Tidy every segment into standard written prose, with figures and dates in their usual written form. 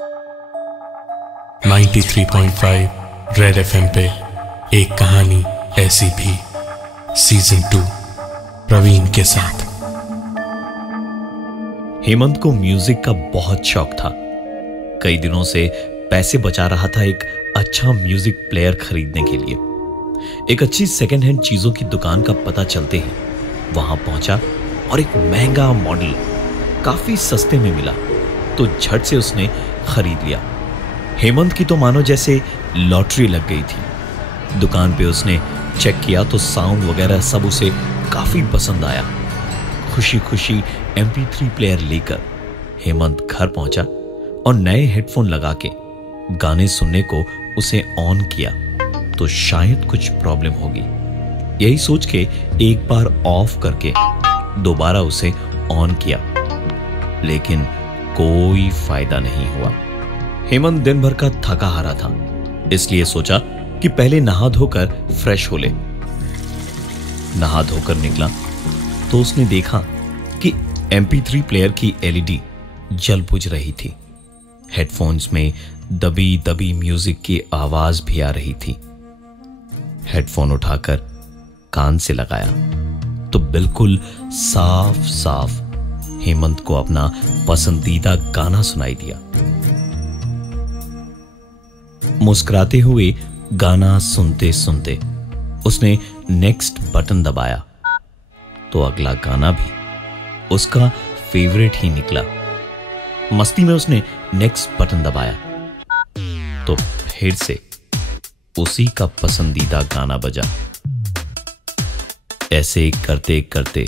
93.5 red FM पे एक कहानी ऐसी भी सीजन 2 प्रवीण के साथ। हेमंत को म्यूजिक का बहुत शौक था। कई दिनों से पैसे बचा रहा था एक अच्छा म्यूजिक प्लेयर खरीदने के लिए। एक अच्छी सेकेंड हैंड चीजों की दुकान का पता चलते ही वहां पहुंचा और एक महंगा मॉडल काफी सस्ते में मिला तो झट से उसने खरीद लिया। हेमंत की तो मानो जैसे लॉटरी लग गई थी। दुकान पे उसने चेक किया तो साउंड वगैरह सब उसे काफी पसंद आया। खुशी खुशी MP3 प्लेयर लेकर हेमंत घर पहुंचा और नए हेडफोन लगा के गाने सुनने को उसे ऑन किया तो शायद कुछ प्रॉब्लम होगी। यही सोच के एक बार ऑफ करके दोबारा उसे ऑन किया, लेकिन कोई फायदा नहीं हुआ। हेमंत दिन भर का थका हारा था, इसलिए सोचा कि पहले नहा धोकर फ्रेश हो ले। नहा धोकर निकला तो उसने देखा कि MP3 प्लेयर की LED जल बुझ रही थी। हेडफोन्स में दबी दबी म्यूजिक की आवाज भी आ रही थी। हेडफोन उठाकर कान से लगाया तो बिल्कुल साफ साफ हेमंत को अपना पसंदीदा गाना सुनाई दिया। मुस्कुराते हुए गाना सुनते सुनते उसने नेक्स्ट बटन दबाया तो अगला गाना भी उसका फेवरेट ही निकला। मस्ती में उसने नेक्स्ट बटन दबाया तो फिर से उसी का पसंदीदा गाना बजा। ऐसे करते करते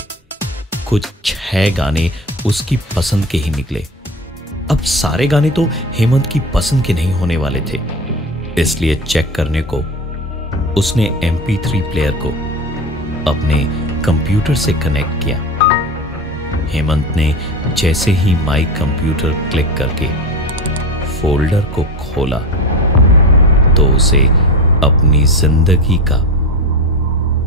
कुछ 6 गाने उसकी पसंद के ही निकले। अब सारे गाने तो हेमंत की पसंद के नहीं होने वाले थे, इसलिए चेक करने को उसने MP3 प्लेयर को अपने कंप्यूटर से कनेक्ट किया। हेमंत ने जैसे ही माई कंप्यूटर क्लिक करके फोल्डर को खोला तो उसे अपनी जिंदगी का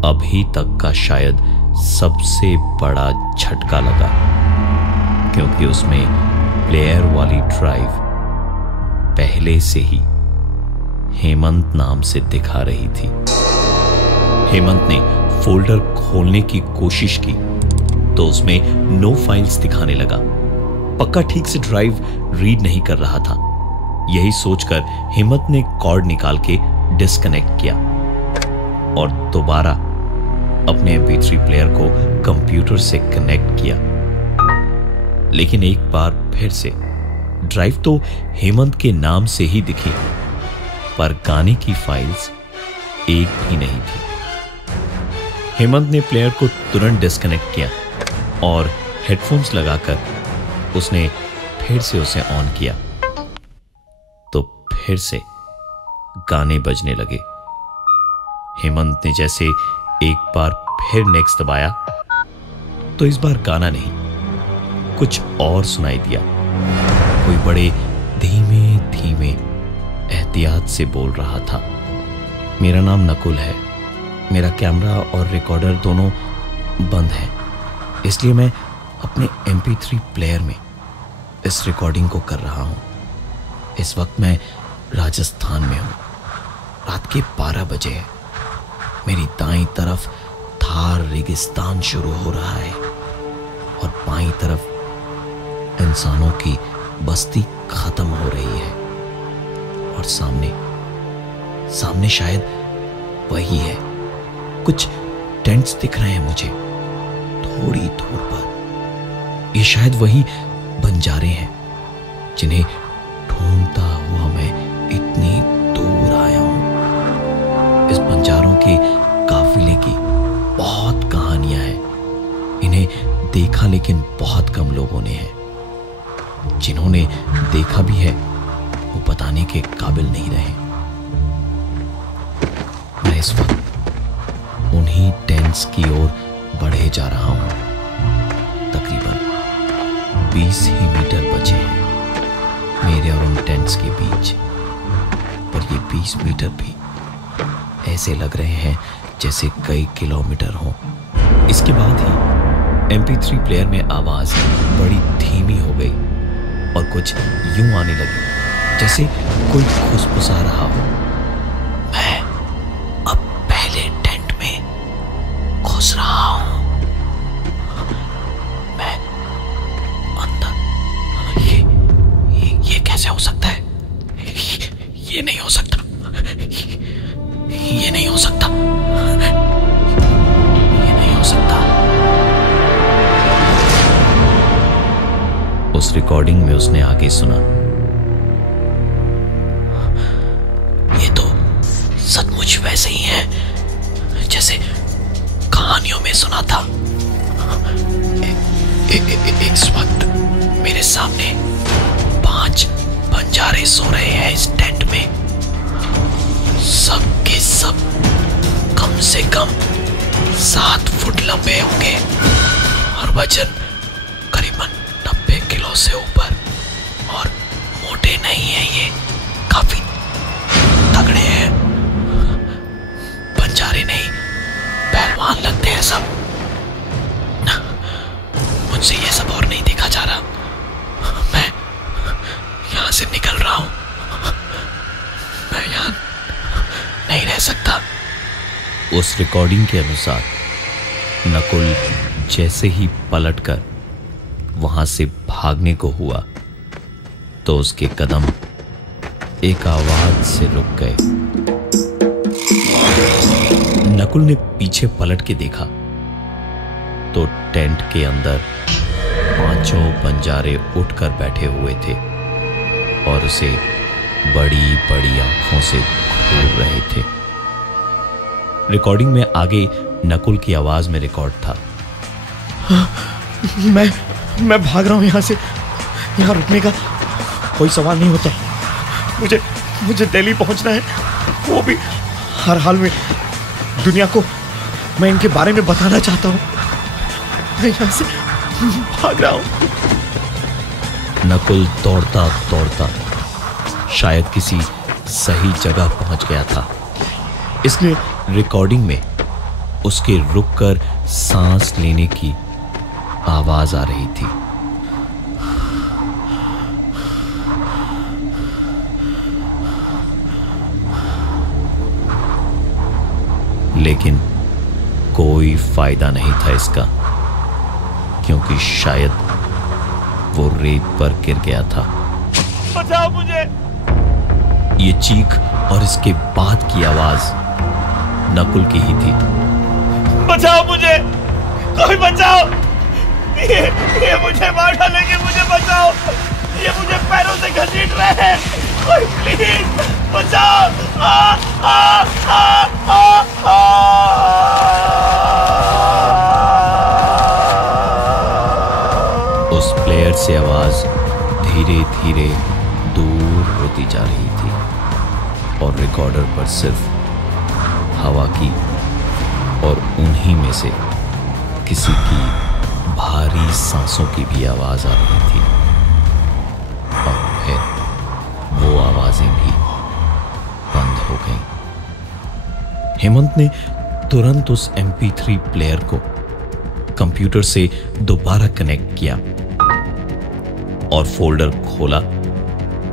अभी तक का शायद सबसे बड़ा झटका लगा, क्योंकि उसमें प्लेयर वाली ड्राइव पहले से ही हेमंत नाम से दिखा रही थी। हेमंत ने फोल्डर खोलने की कोशिश की तो उसमें नो फाइल्स दिखाने लगा। पक्का ठीक से ड्राइव रीड नहीं कर रहा था। यही सोचकर हेमंत ने कॉर्ड निकाल के डिस्कनेक्ट किया और दोबारा अपने MP3 प्लेयर को कंप्यूटर से कनेक्ट किया। लेकिन एक बार फिर से ड्राइव तो हेमंत के नाम से ही दिखी, पर गाने की फाइल्स एक भी नहीं थी। हेमंत ने प्लेयर को तुरंत डिस्कनेक्ट किया और हेडफोन्स लगाकर उसने फिर से उसे ऑन किया तो फिर से गाने बजने लगे। हेमंत ने जैसे एक बार फिर नेक्स्ट दबाया तो इस बार गाना नहीं, कुछ और सुनाई दिया। कोई बड़े धीमे धीमे एहतियात से बोल रहा था, मेरा नाम नकुल है, मेरा कैमरा और रिकॉर्डर दोनों बंद है, इसलिए मैं अपने MP3 प्लेयर में इस रिकॉर्डिंग को कर रहा हूं। इस वक्त मैं राजस्थान में हूं। रात के 12 बजे है। मेरी दाईं तरफ थार रेगिस्तान शुरू हो रहा है और बाईं तरफ इंसानों की बस्ती खत्म हो रही है और सामने शायद वही है। कुछ टेंट्स दिख रहे हैं मुझे थोड़ी दूर पर। ये शायद वही बंजारे हैं जिन्हें ढूंढता हुआ मैं इतनी दूर आया हूं। इस बंजारों के काफिले की बहुत कहानियां हैं। इन्हें देखा लेकिन बहुत कम लोगों ने है। जिन्होंने देखा भी है वो बताने के काबिल नहीं रहे। मैं इस वक्त उन्हीं टेंट्स की ओर बढ़े जा रहा हूं। तकरीबन 20 ही मीटर बचे हैं मेरे और उन टेंट्स के बीच, पर ये 20 मीटर भी ऐसे लग रहे हैं जैसे कई किलोमीटर हों। इसके बाद ही MP3 प्लेयर में आवाज बड़ी धीमी हो गई और कुछ यूं आने लगी जैसे कोई फुसफुसा रहा हो। मैं अब पहले टेंट में घुस रहा हूं। मैं अंदर, ये कैसे हो सकता है? ये नहीं हो सकता, ये नहीं हो सकता, ये नहीं हो सकता। उस रिकॉर्डिंग में उसने आगे सुना, ये तो सचमुच वैसे ही है जैसे कहानियों में सुना था। इस वक्त मेरे सामने 5 बंजारे सो रहे हैं इस टेंट में। सब के सब कम से कम 7 फुट लंबे होंगे और वजन करीबन 90 किलो से ऊपर, और मोटे नहीं है, ये काफी तगड़े हैं। बंजारे नहीं, पहलवान लगते हैं सब। मुझसे ये सब और नहीं देखा जा रहा। मैं यहां से निकल रहा हूं, मैं यहां नहीं रह सकता। उस रिकॉर्डिंग के अनुसार नकुल जैसे ही पलटकर वहां से भागने को हुआ तो उसके कदम एक आवाज से रुक गए। नकुल ने पीछे पलट के देखा तो टेंट के अंदर 5 बंजारे उठकर बैठे हुए थे और उसे बड़ी बड़ी आंखों से घूर रहे थे। रिकॉर्डिंग में आगे नकुल की आवाज में रिकॉर्ड था, मैं भाग रहा हूं यहां से। यहां रुकने का कोई सवाल नहीं होता। मुझे दिल्ली पहुंचना है, वो भी हर हाल में। दुनिया को मैं इनके बारे में बताना चाहता हूं। मैं यहां से भाग रहा हूं। नकुल दौड़ता दौड़ता शायद किसी सही जगह पहुंच गया था, इसलिए रिकॉर्डिंग में उसके रुककर सांस लेने की आवाज आ रही थी। लेकिन कोई फायदा नहीं था इसका, क्योंकि शायद वो रेत पर गिर गया था। बचाओ मुझे! ये चीख और इसके बाद की आवाज नकुल की ही थी। बचाओ मुझे! कोई बचाओ! ये मुझे मार डालेंगे, मुझे बचाओ! ये मुझे पैरों से घसीट रहे हैं। कोई प्लीज बचाओ! उस प्लेयर से आवाज धीरे धीरे दूर होती जा रही थी और रिकॉर्डर पर सिर्फ हवा की और उन्हीं में से किसी की भारी सांसों की भी आवाज आ रही थी। और फिर वो आवाजें भी बंद हो गईं। हेमंत ने तुरंत उस MP3 प्लेयर को कंप्यूटर से दोबारा कनेक्ट किया और फोल्डर खोला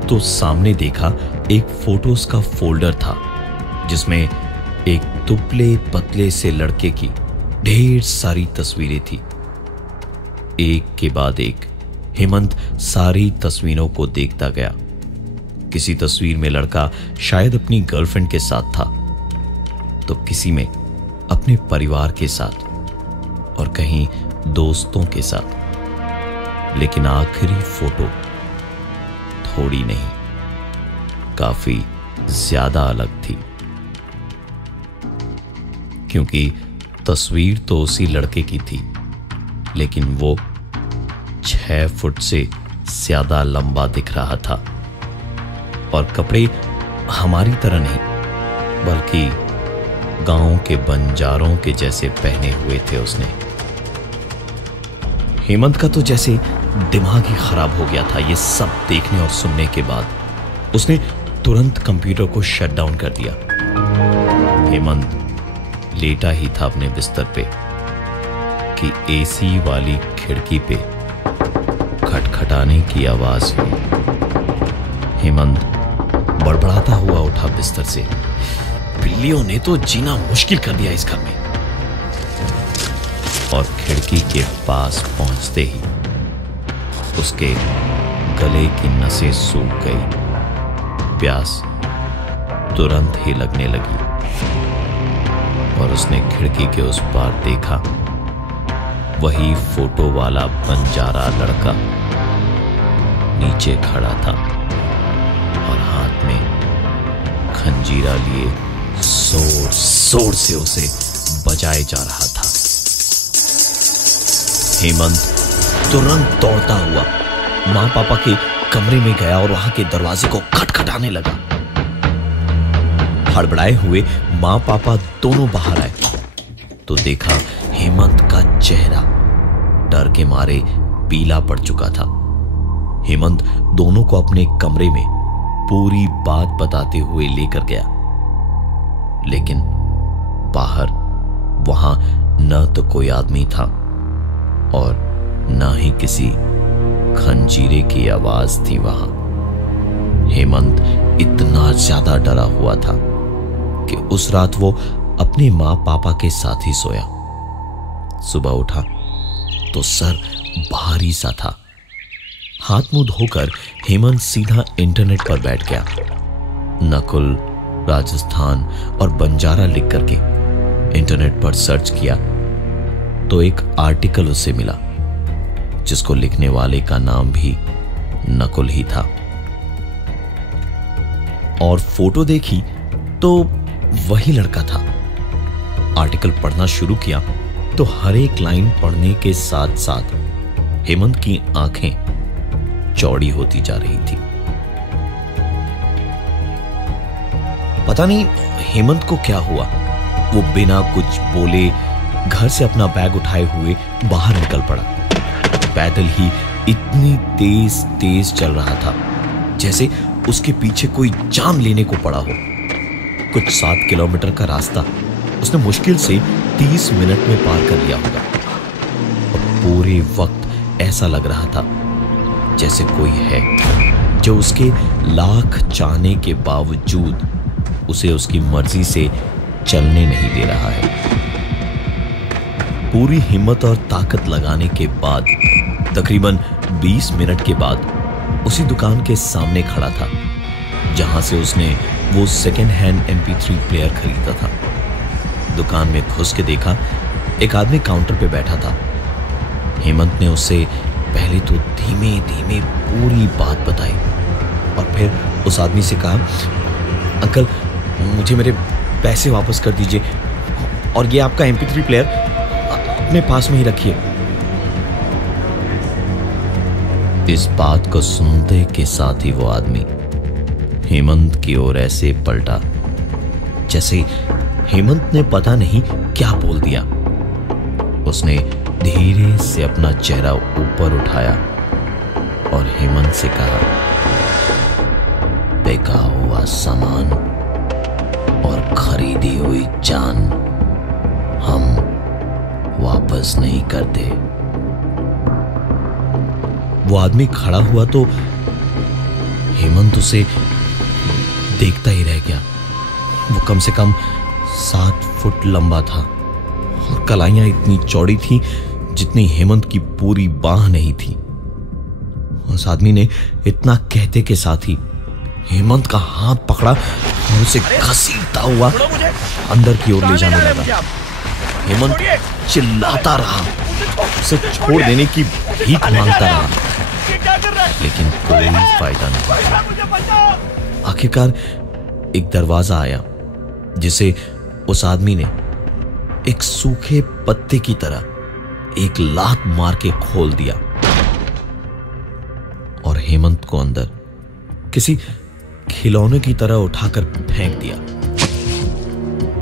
तो सामने देखा एक फोटोज का फोल्डर था जिसमें एक दुबले पतले से लड़के की ढेर सारी तस्वीरें थी। एक के बाद एक हेमंत सारी तस्वीरों को देखता गया। किसी तस्वीर में लड़का शायद अपनी गर्लफ्रेंड के साथ था, तो किसी में अपने परिवार के साथ और कहीं दोस्तों के साथ। लेकिन आखिरी फोटो थोड़ी नहीं, काफी ज्यादा अलग थी, क्योंकि तस्वीर तो उसी लड़के की थी, लेकिन वो 6 फुट से ज्यादा लंबा दिख रहा था और कपड़े हमारी तरह नहीं बल्कि गांव के बंजारों के जैसे पहने हुए थे उसने। हेमंत का तो जैसे दिमाग ही खराब हो गया था ये सब देखने और सुनने के बाद। उसने तुरंत कंप्यूटर को शट डाउन कर दिया। हेमंत लेटा ही था अपने बिस्तर पे कि AC वाली खिड़की पे खटखटाने की आवाज हुई। हेमंत बड़बड़ाता हुआ उठा बिस्तर से। बिल्लियों ने तो जीना मुश्किल कर दिया इस घर में। और खिड़की के पास पहुंचते ही उसके गले की नसें सूख गई। प्यास तुरंत ही लगने लगी और उसने खिड़की के उस पार देखा। वही फोटो वाला बंजारा लड़का नीचे खड़ा था और हाथ में खंजीरा लिए जोर जोर से उसे बजाए जा रहा था। हेमंत तुरंत दौड़ता हुआ मां पापा के कमरे में गया और वहां के दरवाजे को खटखटाने लगा। हड़बड़ाए हुए मां पापा दोनों बाहर आए तो देखा हेमंत का चेहरा डर के मारे पीला पड़ चुका था। हेमंत दोनों को अपने कमरे में पूरी बात बताते हुए लेकर गया, लेकिन बाहर वहां न तो कोई आदमी था और न ही किसी खंजीरे की आवाज थी वहां। हेमंत इतना ज्यादा डरा हुआ था कि उस रात वो अपने मां पापा के साथ ही सोया। सुबह उठा तो सर भारी सा था। हाथ मुंह धोकर हेमंत सीधा इंटरनेट पर बैठ गया। नकुल, राजस्थान और बंजारा लिख करके इंटरनेट पर सर्च किया तो एक आर्टिकल उसे मिला जिसको लिखने वाले का नाम भी नकुल ही था। और फोटो देखी तो वही लड़का था। आर्टिकल पढ़ना शुरू किया तो हर एक लाइन पढ़ने के साथ साथ हेमंत की आंखें चौड़ी होती जा रही थी। पता नहीं हेमंत को क्या हुआ, वो बिना कुछ बोले घर से अपना बैग उठाए हुए बाहर निकल पड़ा। पैदल ही इतनी तेज तेज चल रहा था जैसे उसके पीछे कोई जान लेने को पड़ा हो। कुछ 7 किलोमीटर का रास्ता उसने मुश्किल से 30 मिनट में पार कर लिया होगा। और पूरे वक्त ऐसा लग रहा था जैसे कोई है जो उसके लाख चाहने के बावजूद उसे उसकी मर्जी से चलने नहीं दे रहा है। पूरी हिम्मत और ताकत लगाने के बाद तकरीबन 20 मिनट के बाद उसी दुकान के सामने खड़ा था जहां से उसने वो सेकेंड हैंड MP3 प्लेयर खरीदा था। दुकान में घुस के देखा एक आदमी काउंटर पे बैठा था। हेमंत ने उससे पहले तो धीमे धीमे पूरी बात बताई और फिर उस आदमी से कहा, अंकल मुझे मेरे पैसे वापस कर दीजिए और ये आपका MP3 प्लेयर अपने पास में ही रखिए। इस बात को सुनते के साथ ही वो आदमी हेमंत की ओर ऐसे पलटा जैसे हेमंत ने पता नहीं क्या बोल दिया। उसने धीरे से अपना चेहरा ऊपर उठाया और हेमंत से कहा, बेचा हुआ सामान और खरीदी हुई जान हम वापस नहीं करते। वो आदमी खड़ा हुआ तो हेमंत उसे देखता ही रह गया। वो कम से कम 7 फुट लंबा था और कलाइयां इतनी चौड़ी थी जितनी हेमंत की पूरी बाह नहीं थी। उस आदमी ने इतना कहते के साथ ही हेमंत का हाथ पकड़ा और उसे घसीटता हुआ अंदर की ओर ले जाने लगा। हेमंत चिल्लाता रहा, उसे छोड़ देने की भीख मांगता रहा, लेकिन कोई फायदा नहीं। आखिरकार एक दरवाजा आया जिसे उस आदमी ने एक सूखे पत्ते की तरह एक लात मार के खोल दिया और हेमंत को अंदर किसी खिलौने की तरह उठाकर फेंक दिया।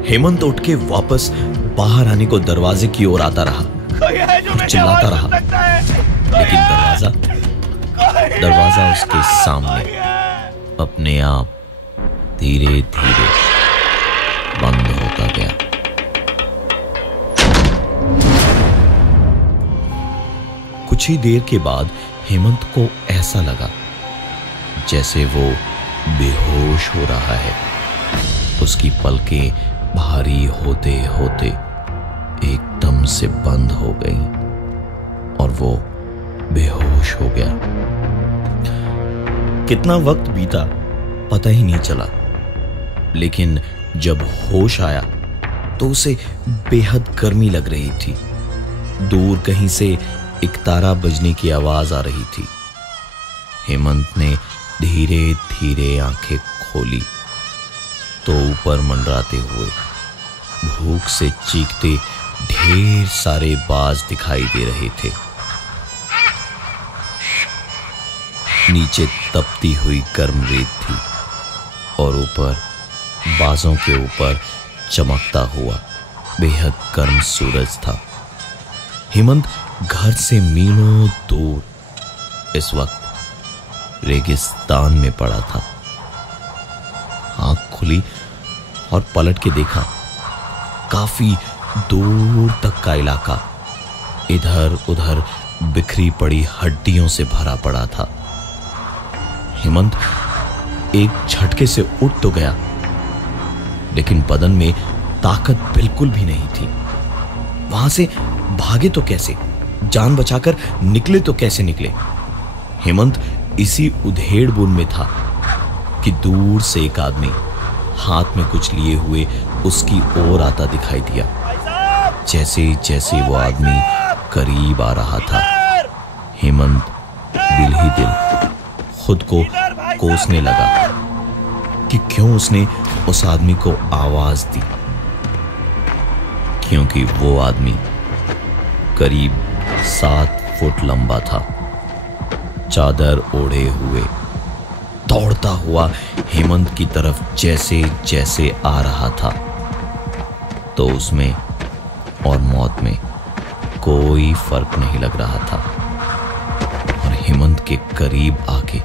हेमंत उठ के वापस बाहर आने को दरवाजे की ओर आता रहा और चिल्लाता रहा, लेकिन दरवाजा उसके सामने अपने आप धीरे धीरे बंद होता गया। कुछ ही देर के बाद हेमंत को ऐसा लगा जैसे वो बेहोश हो रहा है। उसकी पलकें भारी होते होते एकदम से बंद हो गईं और वो बेहोश हो गया। कितना वक्त बीता पता ही नहीं चला, लेकिन जब होश आया तो उसे बेहद गर्मी लग रही थी। दूर कहीं से एक तारा बजने की आवाज आ रही थी। हेमंत ने धीरे धीरे आंखें खोली तो ऊपर मंडराते हुए भूख से चीखते ढेर सारे बाज दिखाई दे रहे थे। नीचे तपती हुई गर्म रेत थी और ऊपर बाजों के ऊपर चमकता हुआ बेहद गर्म सूरज था। हेमंत घर से मीलों दूर इस वक्त रेगिस्तान में पड़ा था। आंख खुली और पलट के देखा, काफी दूर तक का इलाका इधर उधर बिखरी पड़ी हड्डियों से भरा पड़ा था। हेमंत एक झटके से उठ तो गया, लेकिन बदन में ताकत बिल्कुल भी नहीं थी। वहां से भागे तो कैसे, जान बचाकर निकले तो कैसे निकले। हेमंत इसी उधेड़-बुन में था कि दूर से एक आदमी हाथ में कुछ लिए हुए उसकी ओर आता दिखाई दिया। जैसे जैसे वो आदमी करीब आ रहा था, हेमंत दिल ही दिल खुद को कोसने लगा कि क्यों उसने उस आदमी को आवाज दी, क्योंकि वो आदमी करीब 7 फुट लंबा था, चादर ओढ़े हुए दौड़ता हुआ हेमंत की तरफ जैसे जैसे आ रहा था, तो उसमें और मौत में कोई फर्क नहीं लग रहा था। और हेमंत के करीब आके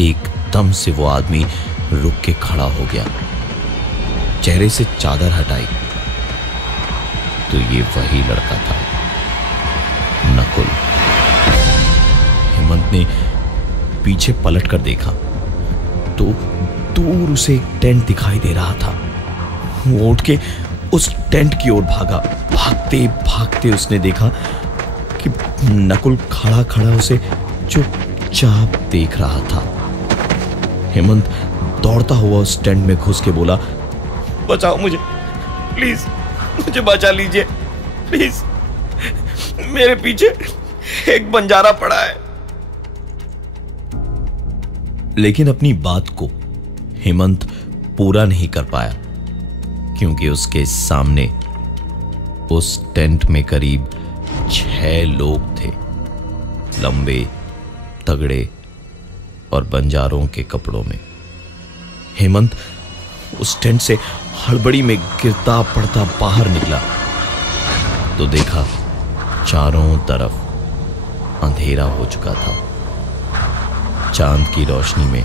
एकदम से वो आदमी रुक के खड़ा हो गया। चेहरे से चादर हटाई तो ये वही लड़का था, नकुल। हेमंत ने पीछे पलट कर देखा तो दूर उसे एक टेंट दिखाई दे रहा था। वो उठ के उस टेंट की ओर भागा। भागते भागते उसने देखा कि नकुल खड़ा खड़ा उसे चुपचाप देख रहा था। हेमंत दौड़ता हुआ उस टेंट में घुस के बोला, बचाओ मुझे, प्लीज मुझे बचा लीजिए, प्लीज। मेरे पीछे एक बंजारा पड़ा है। लेकिन अपनी बात को हेमंत पूरा नहीं कर पाया, क्योंकि उसके सामने उस टेंट में करीब 6 लोग थे, लंबे तगड़े और बंजारों के कपड़ों में। हेमंत उस टेंट से हड़बड़ी में गिरता पड़ता बाहर निकला तो देखा चारों तरफ अंधेरा हो चुका था। चांद की रोशनी में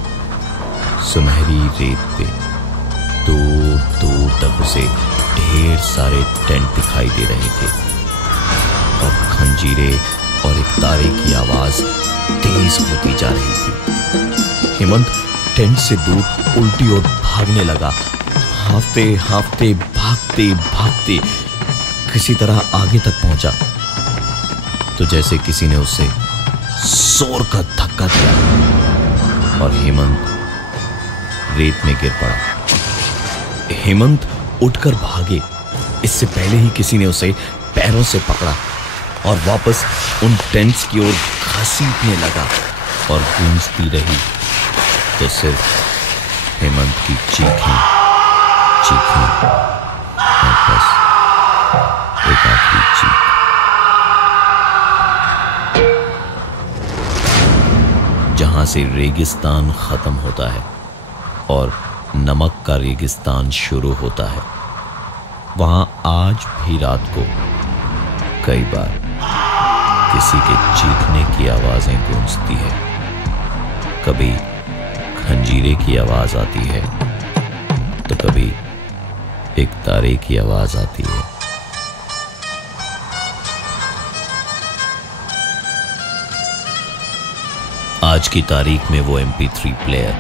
सुनहरी रेत पे दूर दूर तक उसे ढेर सारे टेंट दिखाई दे रहे थे और खंजीरे और एक तारे की आवाज तेज होती जा रही थी। हेमंत टेंट से दूर उल्टी ओर भागने लगा। हांफते हांफते भागते भागते किसी तरह आगे तक पहुंचा तो जैसे किसी ने उसे जोर का धक्का दिया और हेमंत रेत में गिर पड़ा। हेमंत उठकर भागे, इससे पहले ही किसी ने उसे पैरों से पकड़ा और वापस उन टेंट्स की ओर घसीटने लगा और गूंजती रही तो सिर्फ हेमंत की चीखें चीखें और बस एक आखिरी चीख। जहां से रेगिस्तान खत्म होता है और नमक का रेगिस्तान शुरू होता है, वहां आज भी रात को कई बार किसी के चीखने की आवाजें गूंजती है। कभी खंजीरे की आवाज आती है तो कभी एक तारे की आवाज आती है। आज की तारीख में वो MP3 प्लेयर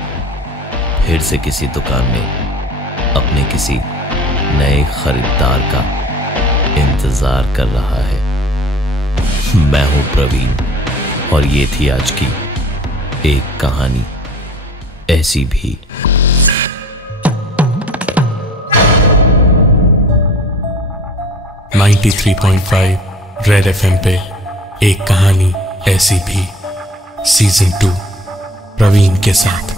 फिर से किसी दुकान में अपने किसी नए खरीदार का इंतजार कर रहा है। मैं हूं प्रवीण और ये थी आज की एक कहानी ऐसी भी। रेड एफएम पे एक कहानी ऐसी भी सीजन 2 प्रवीण के साथ।